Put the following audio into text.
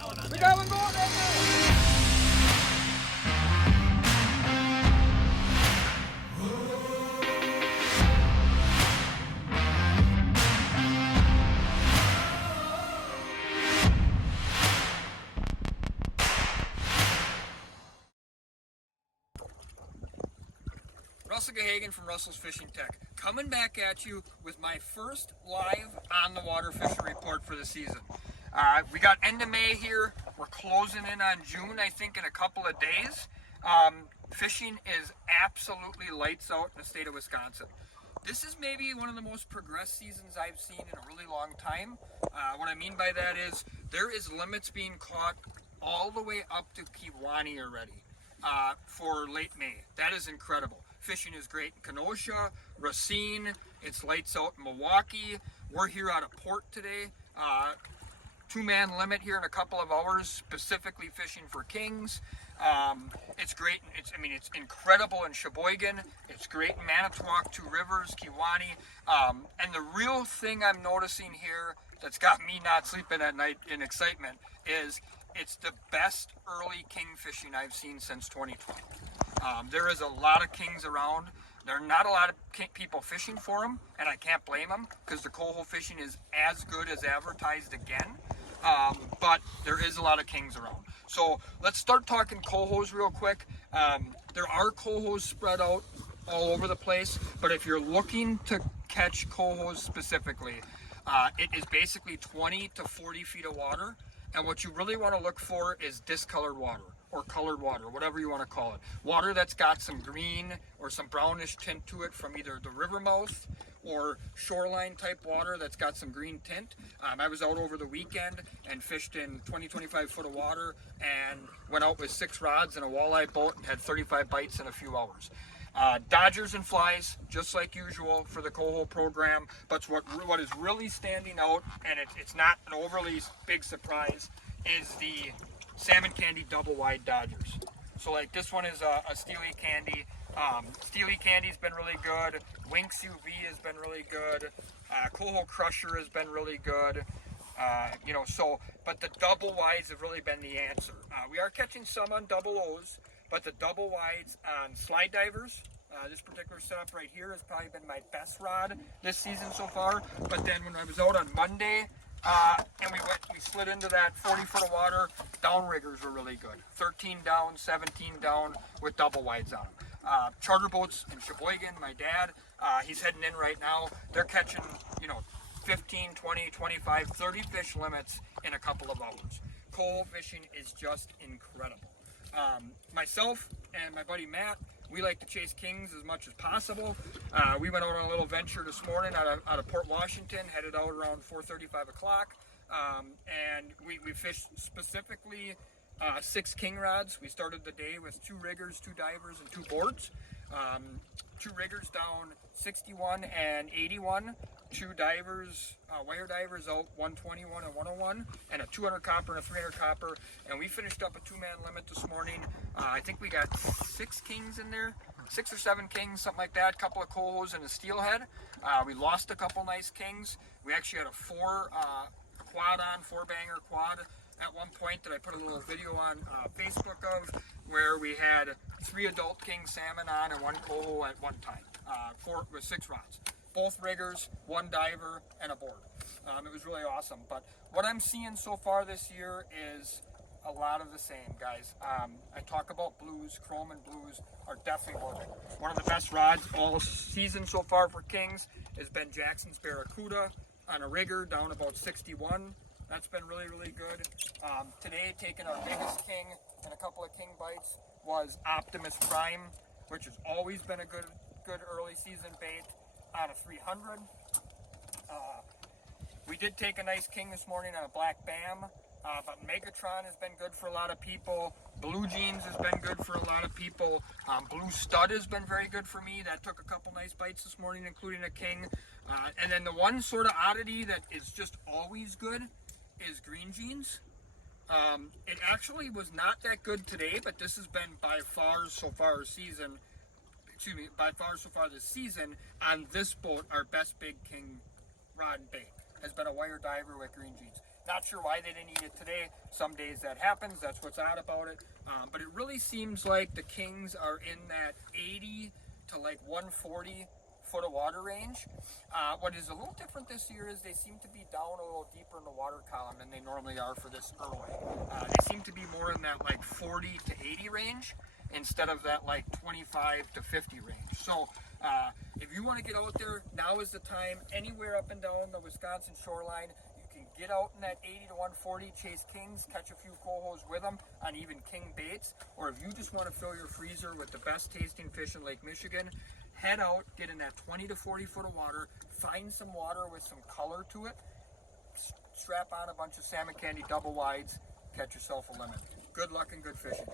We got one going right now. Russell Gahagan from Russell's Fishing Tech, coming back at you with my first live on the water fishing report for the season. We got end of May here. We're closing in on June, I think, in a couple of days. Fishing is absolutely lights out in the state of Wisconsin. This is maybe one of the most progressed seasons I've seen in a really long time. What I mean by that is there is limits being caught all the way up to Kewanee already for late May. That is incredible. Fishing is great in Kenosha, Racine, it's lights out in Milwaukee. We're here out of port today. Two-man limit here in a couple of hours, specifically fishing for kings. It's great. It's incredible in Sheboygan. It's great in Manitowoc, Two Rivers, Kewanee. And the real thing I'm noticing here that's got me not sleeping at night in excitement is it's the best early king fishing I've seen since 2012. There is a lot of kings around. There are not a lot of people fishing for them, and I can't blame them because the coho fishing is as good as advertised again. But there is a lot of kings around. So let's start talking cohos real quick. There are cohos spread out all over the place, but if you're looking to catch cohos specifically, it is basically 20 to 40 feet of water. And what you really want to look for is discolored water or colored water, whatever you want to call it. Water that's got some green or some brownish tint to it from either the river mouth or shoreline type water that's got some green tint. I was out over the weekend and fished in 20-25 foot of water and went out with 6 rods and a walleye boat and had 35 bites in a few hours. Dodgers and flies, just like usual for the coho program, but what is really standing out, and it's not an overly big surprise, is the salmon candy double wide Dodgers. So like this one is a Steely Candy. Steely Candy's been really good. Winx UV has been really good. Coho Crusher has been really good. But the double wides have really been the answer. We are catching some on double O's, but the double wides on slide divers, this particular setup right here has probably been my best rod this season so far. But then when I was out on Monday, and we slid into that 40 foot of water, downriggers were really good. 13 down, 17 down with double wides on them. Charter boats in Sheboygan, my dad, he's heading in right now. They're catching, 15, 20, 25, 30 fish limits in a couple of hours. Coho fishing is just incredible. Myself and my buddy Matt, we like to chase kings as much as possible. We went out on a little venture this morning out of Port Washington, headed out around 4:30, 5 o'clock, and we fished specifically 6 king rods. We started the day with 2 riggers, 2 divers, and 2 boards. 2 riggers down 61 and 81. 2 divers, wire divers out 121 and 101, and a 200 copper and a 300 copper. And we finished up a 2-man limit this morning. I think we got 6 kings in there, 6 or 7 kings, something like that. A couple of cohos and a steelhead. We lost a couple nice kings. We actually had a 4-banger quad at one point that I put a little video on Facebook of, where we had 3 adult king salmon on and 1 coho at one time, 4 with 6 rods. Both riggers, 1 diver, and a board. It was really awesome. But what I'm seeing so far this year is a lot of the same, guys. I talk about blues. Chrome and blues are definitely working. One of the best rods all season so far for kings has been Jackson's Barracuda on a rigger down about 61. That's been really, really good. Today, taking our biggest king and a couple of king bites was Optimus Prime, which has always been a good early season bait, on a 300. We did take a nice king this morning on a black bam, but Megatron has been good for a lot of people. Blue Jeans has been good for a lot of people. Blue Stud has been very good for me. That took a couple nice bites this morning, including a king. And then the one sort of oddity that is just always good is Green Jeans. It actually was not that good today, but this has been by far so far this season on this boat, our best big king rod bait. has been a wire diver with green jeans. Not sure why they didn't eat it today. Some days that happens. That's what's odd about it. But it really seems like the kings are in that 80 to like 140 foot of water range. What is a little different this year is they seem to be down a little deeper in the water column than they normally are for this early. They seem to be more in that like 40 to 80 range instead of that like 25 to 50 range. So if you want to get out there, now is the time. Anywhere up and down the Wisconsin shoreline, you can get out in that 80 to 140, chase kings, catch a few cohos with them on even king baits. Or if you just want to fill your freezer with the best tasting fish in Lake Michigan, head out, get in that 20 to 40 foot of water, find some water with some color to it, strap on a bunch of salmon candy double wides, catch yourself a limit. Good luck and good fishing.